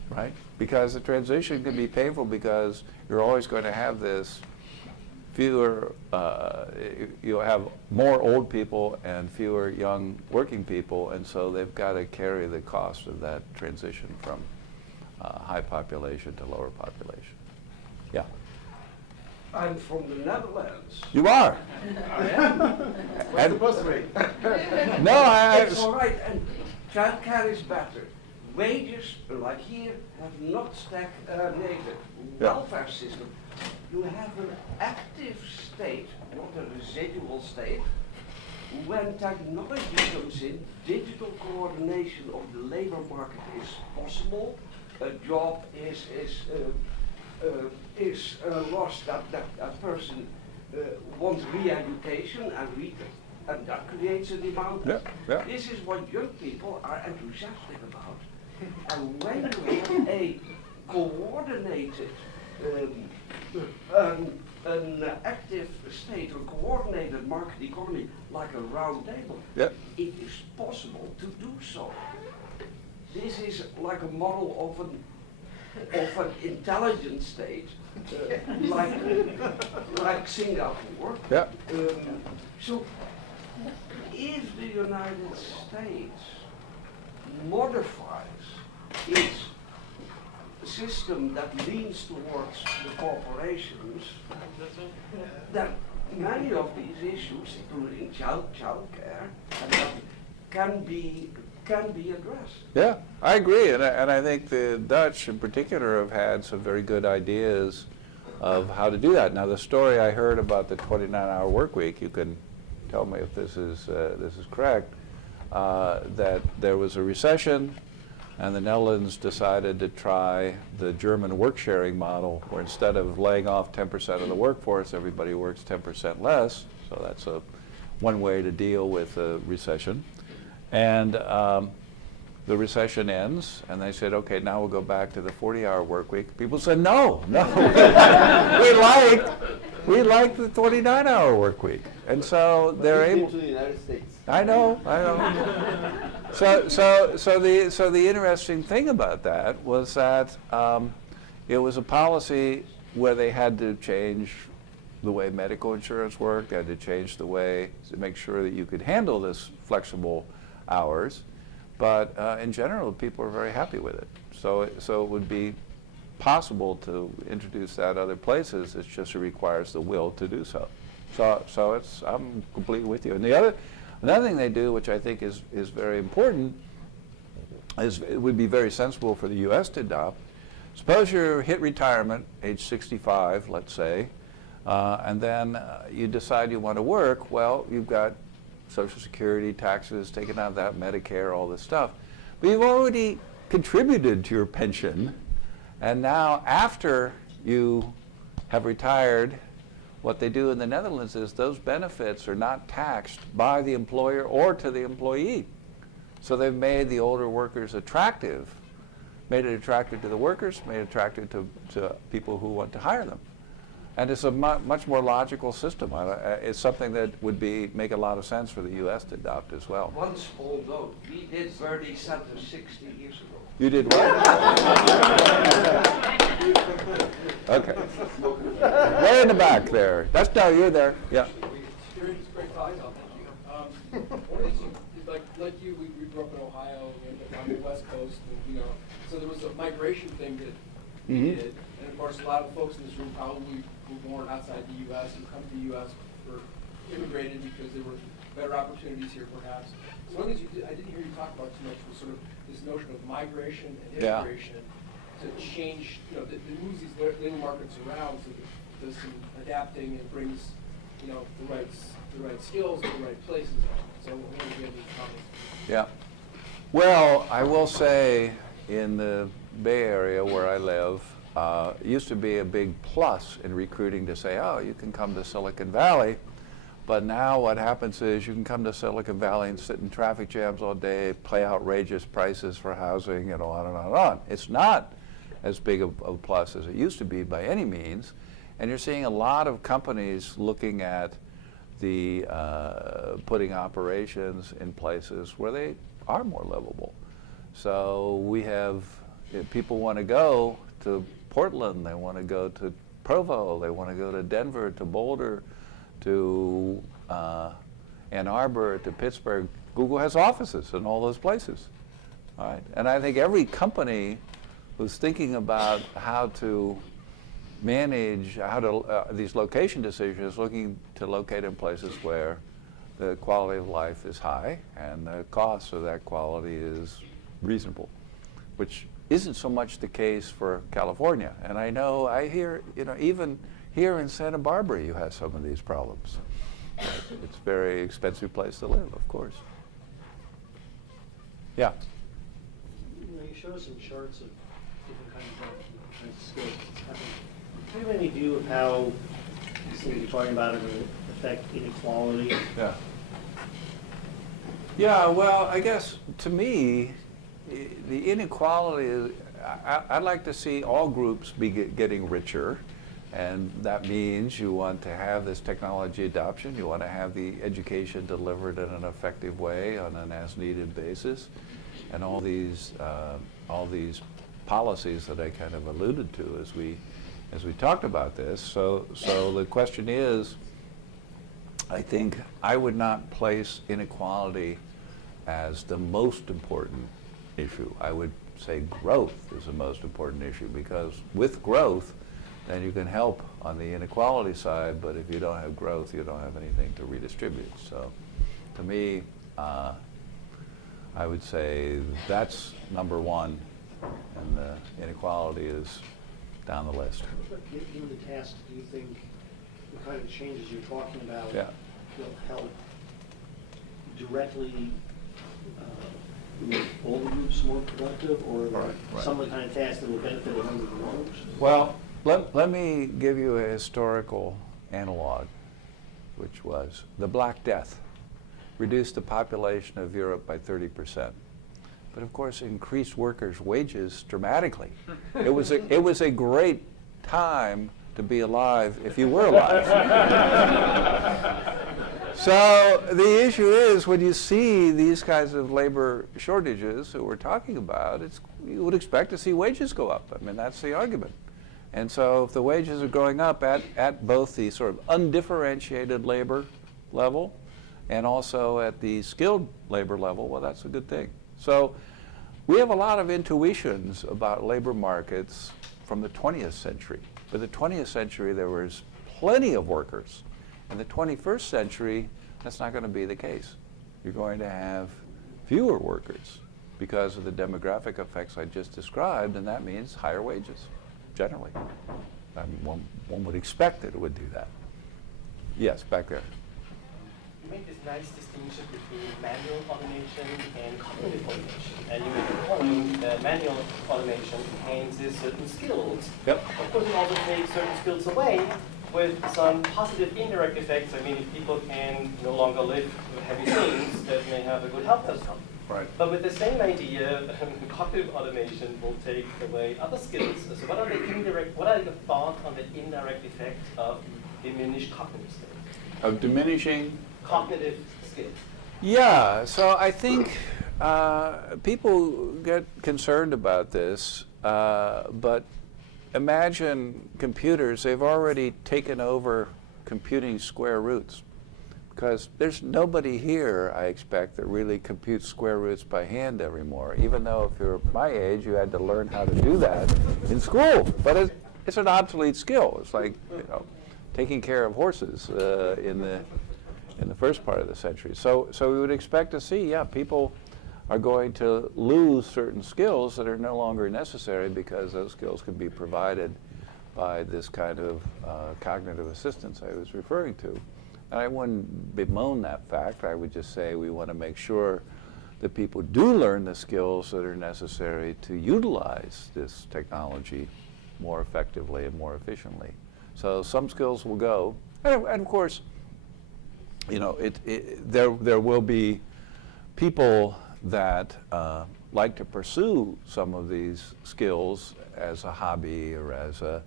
right? Because the transition can be painful because you're always going to have this fewer, you'll have more old people and fewer young working people, and so they've got to carry the cost of that transition from high population to lower population. Yeah. I'm from the Netherlands. You are? I am. What's the birth rate? No, It's all right, and childcare is better. Wages, like here, have not stagnated. Welfare system. You have an active state, not a residual state. When technology comes in, digital coordination of the labor market is possible. A job is lost, that person wants re-education and that creates a demand. Yeah, yeah. This is what young people are enthusiastic about. And when you have a coordinated, an active state, a coordinated market economy like a round table, Yeah. it is possible to do so. This is like a model of an intelligent state, like Singapore. Yeah. So, if the United States modifies its system that leans towards the corporations, then many of these issues, including childcare, can be addressed. Yeah, I agree, and I think the Dutch in particular have had some very good ideas of how to do that. Now, the story I heard about the 29-hour work week, you can tell me if this is correct, that there was a recession, and the Netherlands decided to try the German work-sharing model, where instead of laying off 10% of the workforce, everybody works 10% less. So that's one way to deal with a recession. And the recession ends, and they said, okay, now we'll go back to the 40-hour work week. People said, no, we like the 29-hour work week. And so they're able to the United States. I know. So the interesting thing about that was that it was a policy where they had to change the way medical insurance worked. They had to change the way to make sure that you could handle this flexible hours. But in general, people are very happy with it. So it would be possible to introduce that other places. It's just it requires the will to do so. So I'm completely with you. And another thing they do, which I think is very important, is it would be very sensible for the U.S. to adopt. Suppose you hit retirement, age 65, let's say, and then you decide you want to work. Well, you've got Social Security, taxes, taken out of that, Medicare, all this stuff. But you've already contributed to your pension, and now after you have retired, what they do in the Netherlands is those benefits are not taxed by the employer or to the employee. So they've made the older workers attractive, made it attractive to the workers, made it attractive to people who want to hire them. And it's a much more logical system. It's something that would make a lot of sense for the U.S. to adopt as well. One small note, we did Verdi Center 60 years ago. You did what? Okay. Way in the back there. No, you're there. Yeah. It's great talk. Thank you. One of the things, like you, we grew up in Ohio and on the West Coast, and so there was a migration thing that we did, and course, a lot of folks in this room probably were born outside the U.S. and come to the U.S. or immigrated because there were better opportunities here, perhaps. So one of the things I didn't hear you talk about too much was sort of this notion of migration and Yeah. immigration to change, that moves these labor markets around so that there's some adapting and brings, the right skills to the right places. So I wanted to get any comments. Yeah. Well, I will say in the Bay Area where I live, it used to be a big plus in recruiting to say, oh, you can come to Silicon Valley. But now what happens is you can come to Silicon Valley and sit in traffic jams all day, pay outrageous prices for housing, and on and on and on. It's not as big of a plus as it used to be by any means. And you're seeing a lot of companies looking at the putting operations in places where they are more livable. So we have, if people want to go to Portland, they want to go to Provo, they want to go to Denver, to Boulder, to Ann Arbor, to Pittsburgh. Google has offices in all those places. All right? And I think every company who's thinking about how to manage these location decisions, looking to locate in places where the quality of life is high and the cost of that quality is reasonable, which isn't so much the case for California. And I hear, even here in Santa Barbara, you have some of these problems. It's a very expensive place to live, of course. Yeah. You showed us some charts of different kinds of skills. Do you have any view of how these things you're talking about are going to affect inequality? Yeah. Yeah, well, I guess to me, the inequality is, I'd like to see all groups be getting richer, and that means you want to have this technology adoption, you want to have the education delivered in an effective way on an as-needed basis, and all these policies that I kind of alluded to as we talked about this. So the question is, I think I would not place inequality as the most important issue. I would say growth is the most important issue, because with growth, then you can help on the inequality side, but if you don't have growth, you don't have anything to redistribute. So to me, I would say that's number one, and the inequality is down the list. Given the task, do you think the kind of changes you're talking about will help directly make all the groups more productive, or Right. some of the kind of tasks that will benefit a number of others? Well, let me give you a historical analog, which was the Black Death. Reduced the population of Europe by 30%. But of course, increased workers' wages dramatically. It was a great time to be alive if you were alive. So the issue is, when you see these kinds of labor shortages that we're talking about, you would expect to see wages go up. I mean, that's the argument. And so if the wages are going up at both the sort of undifferentiated labor level and also at the skilled labor level, well, that's a good thing. So we have a lot of intuitions about labor markets from the 20th century. By the 20th century, there was plenty of workers. In the 21st century, that's not going to be the case. You're going to have fewer workers because of the demographic effects I just described, and that means higher wages, generally. I mean, one would expect that it would do that. Yes, back there. You make this nice distinction between manual automation and cognitive automation. And you make the point that manual automation enhances certain skills. Yep. Of course, it also takes certain skills away with some positive indirect effects. I mean, if people can no longer lift heavy things, that may have a good health outcome. Right. But with the same idea, cognitive automation will take away other skills. So what are the thoughts on the indirect effect of diminished cognitive skills? Of diminishing Cognitive skills. Yeah, so I think people get concerned about this, but imagine computers, they've already taken over computing square roots, because there's nobody here, I expect, that really computes square roots by hand anymore, even though if you're my age, you had to learn how to do that in school. But it's an obsolete skill. It's like, you know, taking care of horses in the first part of the century. So we would expect to see, yeah, people are going to lose certain skills that are no longer necessary because those skills can be provided by this kind of cognitive assistance I was referring to. And I wouldn't bemoan that fact. I would just say we want to make sure that people do learn the skills that are necessary to utilize this technology more effectively and more efficiently. So some skills will go, and of course, you know, there will be people that like to pursue some of these skills as a hobby or as a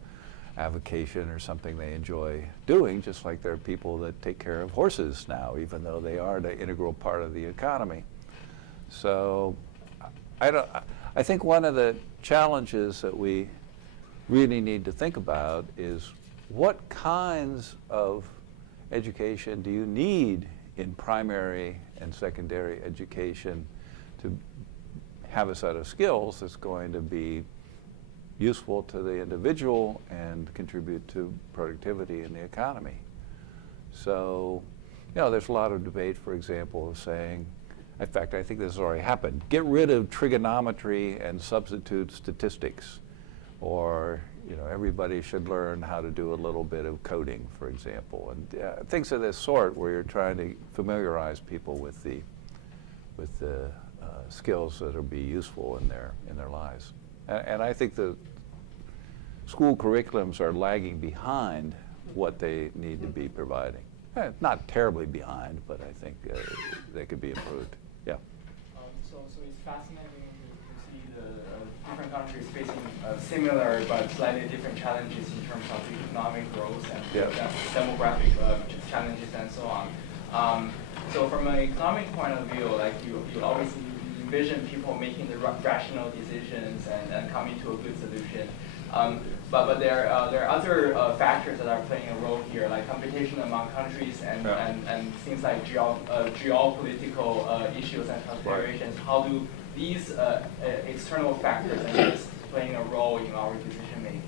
avocation or something they enjoy doing, just like there are people that take care of horses now, even though they are an integral part of the economy. So I think one of the challenges that we really need to think about is what kinds of education do you need in primary and secondary education to have a set of skills that's going to be useful to the individual and contribute to productivity in the economy. So, you know, there's a lot of debate, for example, of saying, in fact, I think this has already happened, get rid of trigonometry and substitute statistics. Or, you know, everybody should learn how to do a little bit of coding, for example, and things of this sort, where you're trying to familiarize people with the skills that will be useful in their lives. And I think the school curriculums are lagging behind what they need to be providing. Not terribly behind, but I think they could be improved. Yeah. So it's fascinating to see the different countries facing similar but slightly different challenges in terms of economic growth and demographic challenges and so on. So from an economic point of view, like you always envision people making the rational decisions and coming to a good solution. But there are other factors that are playing a role here, like competition among countries and things like geopolitical issues and considerations. How do these external factors and risks playing a role in our decision making?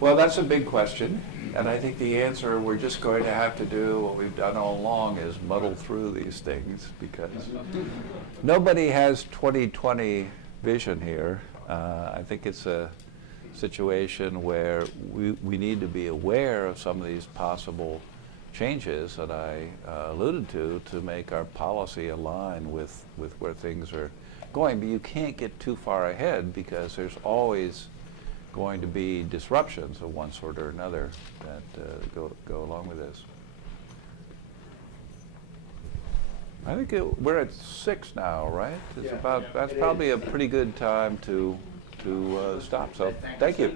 Well, that's a big question, and I think the answer, we're just going to have to do what we've done all along, is muddle through these things, because nobody has 20/20 vision here. I think it's a situation where we need to be aware of some of these possible changes that I alluded to make our policy align with where things are going. But you can't get too far ahead, because there's always going to be disruptions of one sort or another that go along with this. I think we're at 6 now, right? It's that's probably a pretty good time to stop. So thank you.